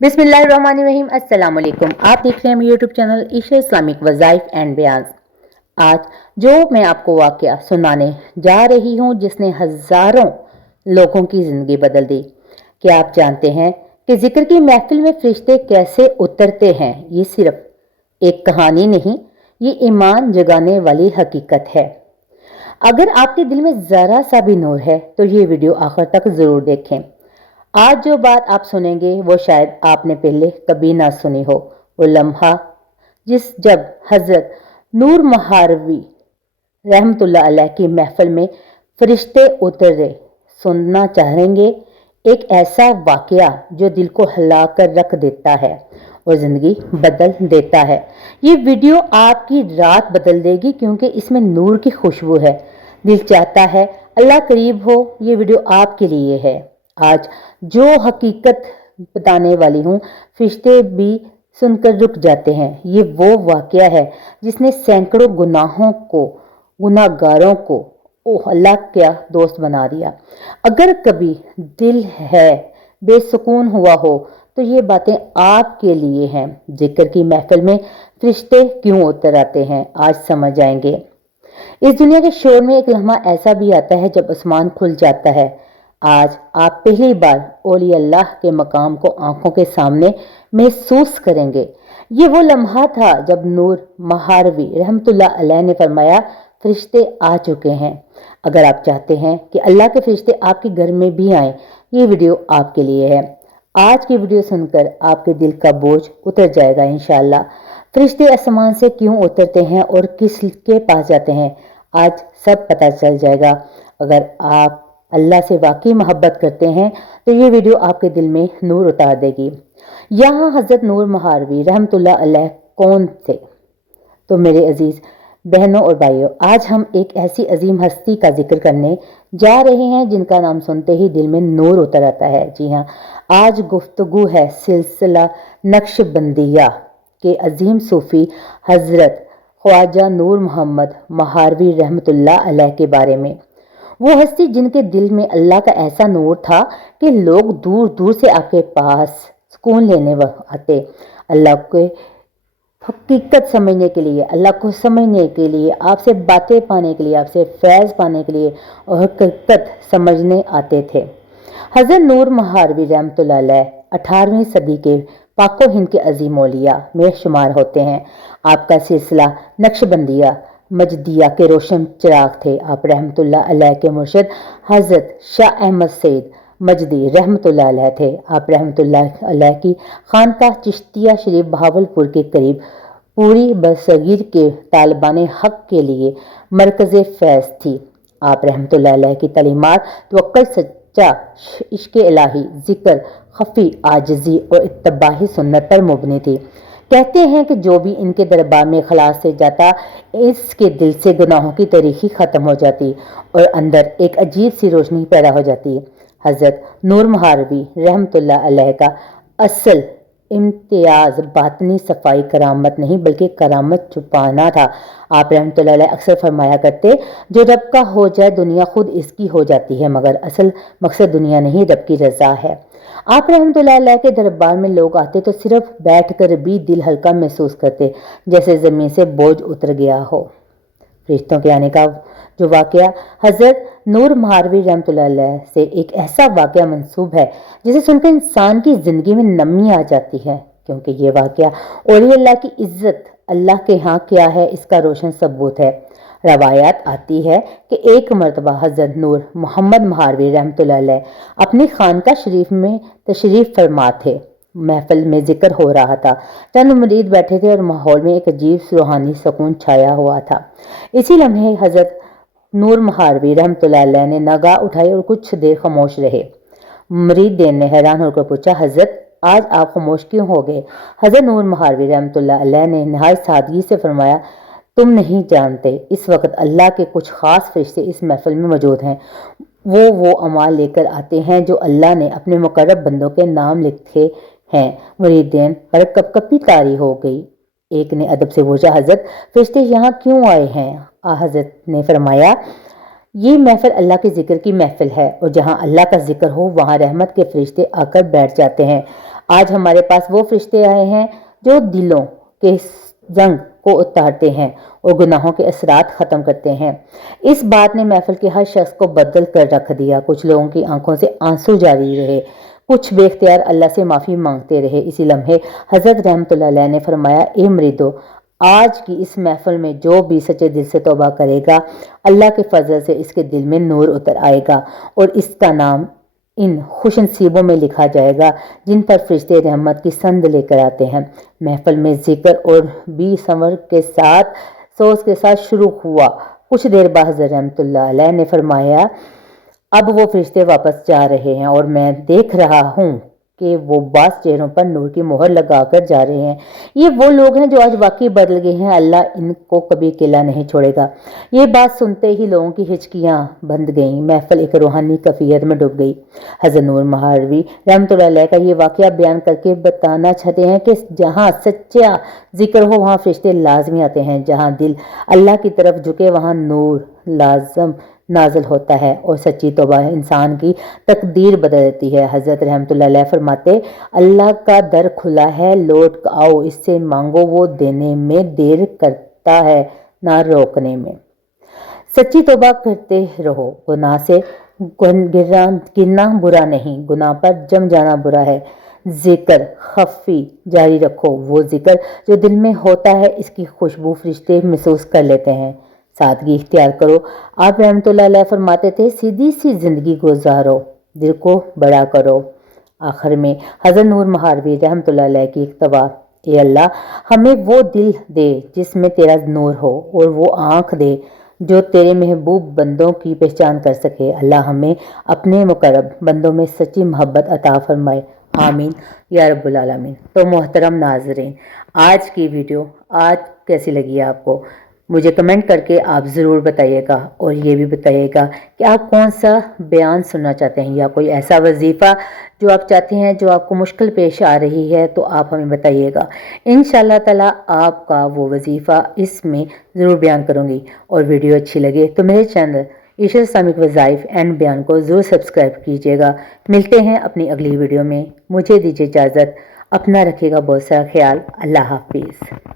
बिस्मिल्लाहिर्रहमानिर्रहीम। अस्सलाम वालेकुम। आप देख रहे हैं मेरे यूट्यूब चैनल ईशा इस्लामिक वज़ाइफ एंड बयान। आज जो मैं आपको वाक़या सुनाने जा रही हूँ जिसने हज़ारों लोगों की ज़िंदगी बदल दी। क्या आप जानते हैं कि ज़िक्र की महफिल में फ़रिश्ते कैसे उतरते हैं? ये सिर्फ एक कहानी नहीं, ये ईमान जगाने वाली हकीकत है। अगर आपके दिल में ज़रा सा भी नूर है तो ये वीडियो आखिर तक ज़रूर देखें। आज जो बात आप सुनेंगे वो शायद आपने पहले कभी ना सुनी हो। वो लम्हा जब हज़रत नूर महारवी रहमतुल्लाह अलैह की महफिल में फरिश्ते उतरे। सुनना चाहेंगे एक ऐसा वाक़या जो दिल को हिला कर रख देता है और ज़िंदगी बदल देता है। ये वीडियो आपकी रात बदल देगी क्योंकि इसमें नूर की खुशबू है। दिल चाहता है अल्लाह करीब हो, ये वीडियो आपके लिए है। आज जो हकीकत बताने वाली हूँ फरिश्ते भी सुनकर रुक जाते हैं। ये वो वाक़या है जिसने सैकड़ों गुनाहगारों को अल्लाह क्या दोस्त बना दिया। अगर कभी दिल है बेसुकून हुआ हो तो ये बातें आपके लिए हैं। जिक्र की महफिल में फरिश्ते क्यों उतर आते हैं, आज समझ आएंगे। इस दुनिया के शोर में एक लम्हा ऐसा भी आता है जब आसमान खुल जाता है। आज आप पहली बार औली अल्लाह के मकाम को आंखों के सामने महसूस करेंगे। ये वो लम्हा था जब नूर महारवी रहमतुल्लाह अलैह ने फरमाया फरिश्ते आ चुके हैं। अगर आप चाहते हैं कि अल्लाह के फरिश्ते आपके घर में भी आएं, ये वीडियो आपके लिए है। आज की वीडियो सुनकर आपके दिल का बोझ उतर जाएगा इंशाअल्लाह। फरिश्ते आसमान से क्यों उतरते हैं और किसके पास जाते हैं, आज सब पता चल जाएगा। अगर आप अल्लाह से वाकई मोहब्बत करते हैं तो ये वीडियो आपके दिल में नूर उतार देगी। यहाँ हज़रत नूर महारवी रहमतुल्लाह अलैह कौन थे? तो मेरे अजीज़ बहनों और भाइयों, आज हम एक ऐसी अजीम हस्ती का जिक्र करने जा रहे हैं जिनका नाम सुनते ही दिल में नूर उतर आता है। जी हाँ, आज गुफ्तगू है सिलसिला नक्शबंदिया के अजीम सूफ़ी हज़रत ख्वाजा नूर मोहम्मद महारवी रहमतुल्लाह अलैह के बारे में। वो हस्ती जिनके दिल में अल्लाह का ऐसा नूर था कि लोग दूर दूर से आपके पास सुकून लेने आते। अल्लाह के हकीकत समझने के लिए, अल्लाह को समझने के लिए, आपसे बातें पाने के लिए, आपसे फैज़ पाने के लिए और हकीकत समझने आते थे। हज़रत नूर महारवी रहमतुल्लाह अलैह 18वीं सदी के पाको हिंद के अजीम औलिया में शुमार होते हैं। आपका सिलसिला नक्शबंदिया मजदिया के रोशन चिराग थे। आप रहमतुल्लाह अलैह के मुर्शिद हज़रत शाह अहमद सईद मजदी रहमतुल्लाह अलैह थे। आप रहमतुल्लाह अलैह की खानका चिश्तिया शरीफ बहावलपुर के करीब पूरी बरसगीर के तालिबान हक के लिए मरकज़ फैज़ थी। आप रहमतुल्लाह अलैह की तलीमात तवक्कुल, सच्चा इश्क़ इलाही, ज़िक्र खफ़ी, आजिज़ी और इत्तिबाई सुन्नत पर मुबनी थी। कहते हैं कि जो भी इनके दरबार में खलास से जाता इसके दिल से गुनाहों की तारीखी ख़त्म हो जाती और अंदर एक अजीब सी रोशनी पैदा हो जाती। हज़रत नूर महारवी रहमतुल्लाह अलैह का असल इम्तियाज़ बातनी सफाई करामत नहीं बल्कि करामत छुपाना था। आप रहमतुल्लाह अलैह अक्सर फरमाया करते, जो रब का हो जाए दुनिया खुद इसकी हो जाती है, मगर असल मकसद दुनिया नहीं रब की रज़ा है। आप रहमतुल्लाह अलैह के दरबार में लोग आते तो सिर्फ बैठकर भी दिल हल्का महसूस करते, जैसे ज़मीन से बोझ उतर गया हो। फरिश्तों के आने का जो वाक़या हज़रत नूर महारवी रहमतुल्लाह अलैह से एक ऐसा वाक़या मंसूब है जिसे सुनकर इंसान की ज़िंदगी में नमी आ जाती है, क्योंकि ये वाक़या औलिया अल्लाह की इज़्ज़त अल्लाह के यहाँ क्या है इसका रोशन सबूत है। रवायात आती है कि एक मरतबा हज़रत नूर मोहम्मद महारवी रहमतुल्लाह अलैह अपनी खानका शरीफ में तशरीफ़ फरमा थे। महफिल में जिक्र हो रहा था, चंद मुरीद बैठे थे और माहौल में एक अजीब रूहानी सुकून छाया हुआ था। इसी लम्हे हज़रत नूर महारवी रहमतुल्लाह अलैह ने नगाह उठाई और कुछ देर खामोश रहे। मुरीद ने हैरान होकर पूछा, हज़रत आज आप खामोश क्यों हो गए? हज़रत नूर महारवी रहमतुल्लाह अलैह ने नहायत सादगी से फरमाया, तुम नहीं जानते, इस वक्त अल्लाह के कुछ ख़ास फरिश्ते इस महफिल में मौजूद हैं। वो अमाल लेकर आते हैं जो अल्लाह ने अपने मुकर्रब बंदों के नाम लिखे हैं। मुरीदीन पर कपकपी तारी हो गई। एक ने अदब से पूछा, हज़रत फरिश्ते यहाँ क्यों आए हैं? हज़रत ने फरमाया, ये महफिल अल्लाह के ज़िक्र की महफिल है और जहाँ अल्लाह का ज़िक्र हो वहाँ रहमत के फरिश्ते आकर बैठ जाते हैं। आज हमारे पास वो फरिश्ते आए हैं जो दिलों के जंग को उतारते हैं और गुनाहों के असरात ख़त्म करते हैं। इस बात ने महफिल के हर शख्स को बदल कर रख दिया। कुछ लोगों की आंखों से आंसू जारी रहे, कुछ बेख्तियार अल्लाह से माफ़ी मांगते रहे। इसी लम्हे हज़रत रहमतुल्लाह अलैह ने फरमाया, ए मरीदो, आज की इस महफिल में जो भी सच्चे दिल से तौबा करेगा, अल्लाह के फजल से इसके दिल में नूर उतर आएगा और इसका नाम इन खुशनसीबों में लिखा जाएगा जिन पर फरिश्ते रहमत की संद लेकर आते हैं। महफिल में जिक्र और भी संवर के साथ सोच के साथ शुरू हुआ। कुछ देर बाद हज़रत रहमतुल्लाह अलैह ने फरमाया, अब वो फरिश्ते वापस जा रहे हैं और मैं देख रहा हूँ कि वो बास चेहरों पर नूर की मोहर लगाकर जा रहे हैं। ये वो लोग हैं जो आज वाकई बदल गए हैं। अल्लाह इनको कभी अकेला नहीं छोड़ेगा। ये बात सुनते ही लोगों की हिचकियाँ बंद गईं। महफिल एक रूहानी कफियत में डूब गई। हज़रत नूर महारवी रहमतुल्लाह अलैह का ये वाक़या बयान करके बताना चाहते हैं कि जहाँ सच्चा जिक्र हो वहाँ फरिश्ते लाजमी आते हैं। जहाँ दिल अल्लाह की तरफ झुके वहाँ नूर लाजम नाजिल होता है और सच्ची तौबा इंसान की तकदीर बदल देती है। हज़रत रहमतुल्लाह अलैह फरमाते, अल्लाह का दर खुला है, लौट आओ, इससे मांगो, वो देने में देर करता है ना रोकने में। सच्ची तौबा करते रहो। गुनाह से गिरना बुरा नहीं, गुनाह पर जम जाना बुरा है। जिक्र खफी जारी रखो। वो जिक्र जो दिल में होता है, इसकी खुशबू फरिश्ते महसूस कर लेते हैं। सादगी इख्तियार करो। आप रहमतुल्लाह अलैह फरमाते थे, सीधी सी जिंदगी गुजारो, दिल को बड़ा करो। आखिर में हज़रत नूर महारवी रहमतुल्लाह अलैह की एक तवा, ए अल्लाह, हमें वो दिल दे जिसमें तेरा नूर हो और वो आँख दे जो तेरे महबूब बंदों की पहचान कर सके। अल्लाह हमें अपने मुकर्रब बंदों में सच्ची मोहब्बत अता फरमाए। आमीन या रब्बुल आलमीन। तो मोहतरम नाज़रीन, आज की वीडियो आज कैसी लगी आपको? मुझे कमेंट करके आप ज़रूर बताइएगा और ये भी बताइएगा कि आप कौन सा बयान सुनना चाहते हैं या कोई ऐसा वजीफ़ा जो आप चाहते हैं, जो आपको मुश्किल पेश आ रही है, तो आप हमें बताइएगा। इंशाअल्लाह ताला आपका वो वजीफ़ा इसमें ज़रूर बयान करूँगी। और वीडियो अच्छी लगे तो मेरे चैनल ईशा इस्लामिक वज़ाइफ़ एंड बयान को ज़रूर सब्सक्राइब कीजिएगा। मिलते हैं अपनी अगली वीडियो में। मुझे दीजिए इजाज़त। अपना रखिएगा बहुत सारा ख्याल। अल्लाह हाफिज़।